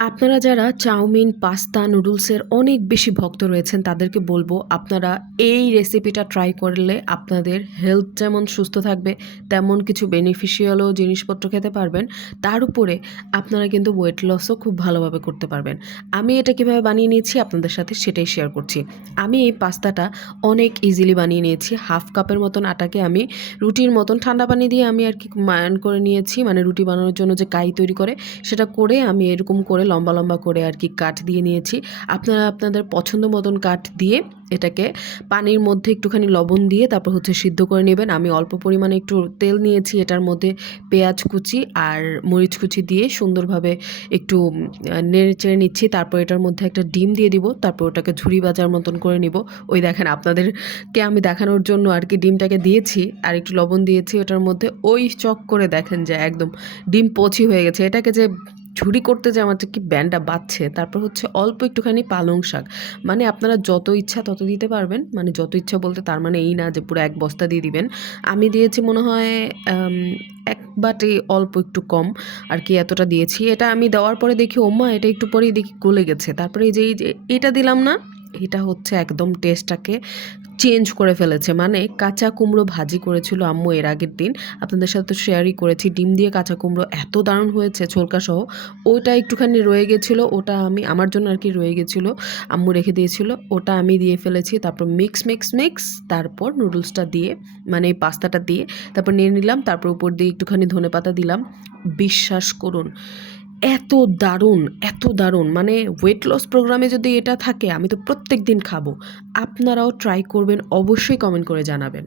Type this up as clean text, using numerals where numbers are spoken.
আপনারা যারা chowmein, pasta, নুডলসের অনেক বেশি ভক্ত রয়েছেন তাদেরকে বলব আপনারা এই রেসিপিটা ট্রাই করলে আপনাদের হেলথ যেমন সুস্থ থাকবে তেমন কিছু বেনিফিশিয়ালও জিনিসপত্র খেতে পারবেন। তার উপরে আপনারা কিন্তু ওয়েট লসও খুব ভালোভাবে করতে পারবেন। আমি এটা কীভাবে বানিয়ে নিয়েছি আপনাদের সাথে সেটাই শেয়ার করছি। আমি এই পাস্তাটা অনেক ইজিলি বানিয়ে নিয়েছি। হাফ কাপের মতন আটাকে আমি রুটির মতন ঠান্ডা পানি দিয়ে আমি আর কি ময়ান করে নিয়েছি, মানে রুটি বানানোর জন্য যে কাই তৈরি করে সেটা করে আমি এরকম করে লম্বা লম্বা করে আর কি কাট দিয়ে নিয়েছি। আপনারা আপনাদের পছন্দ মতন কাট দিয়ে এটাকে পানির মধ্যে একটুখানি লবণ দিয়ে তারপর হচ্ছে সিদ্ধ করে নেবেন। আমি অল্প পরিমাণে একটু তেল নিয়েছি, এটার মধ্যে পেঁয়াজ কুচি আর মরিচ কুচি দিয়ে সুন্দরভাবে একটু নেড়ে চেড়ে নিচ্ছি। তারপর এটার মধ্যে একটা ডিম দিয়ে দিব, তারপর ওটাকে ঝুরি ভাজার মতন করে নিব। ওই দেখেন আপনাদেরকে আমি দেখানোর জন্য আর কি ডিমটাকে দিয়েছি আর একটু লবণ দিয়েছি ওটার মধ্যে। ওই চক করে দেখেন যে একদম ডিম পচি হয়ে গেছে। এটাকে যে ঝুরি করতে যে আমার যে কি ব্যান্ডটা বাজছে। তারপর হচ্ছে অল্প একটুখানি পালং শাক, মানে আপনারা যত ইচ্ছা তত দিতে পারবেন, মানে যত ইচ্ছা বলতে তার মানে এই না যে পুরো এক বস্তা দিয়ে দিবেন। আমি দিয়েছি মনে হয় এক বাটি অল্প একটু কম আর কি এতটা দিয়েছি। এটা আমি দেওয়ার পরে দেখি ওম্মা এটা একটু পরেই দেখি গলে গেছে। তারপরে এই যে এটা দিলাম না, এটা হচ্ছে একদম টেস্টটাকে চেঞ্জ করে ফেলেছে। মানে কাঁচা কুমড়ো ভাজি করেছিল আম্মু এর আগের দিন, আপনাদের সাথে তো শেয়ারই করেছি। ডিম দিয়ে কাঁচা কুমড়ো এত দারুণ হয়েছে ছোলকা সহ। ওটা একটুখানি রয়ে গেছিলো, ওটা আমি আমার জন্য আর কি রয়ে গেছিলো, আম্মু রেখে দিয়েছিল, ওটা আমি দিয়ে ফেলেছি। তারপর মিক্স তারপর নুডলসটা দিয়ে, মানে এই পাস্তাটা দিয়ে তারপর নিয়ে নিলাম। তারপর উপর দিয়ে একটুখানি ধনেপাতা দিলাম। বিশ্বাস করুন এত দারুণ, এত দারুণ, মানে ওয়েট লস প্রোগ্রামে যদি এটা থাকে আমি তো প্রত্যেক দিন খাবো। আপনারাও ট্রাই করবেন, অবশ্যই কমেন্ট করে জানাবেন।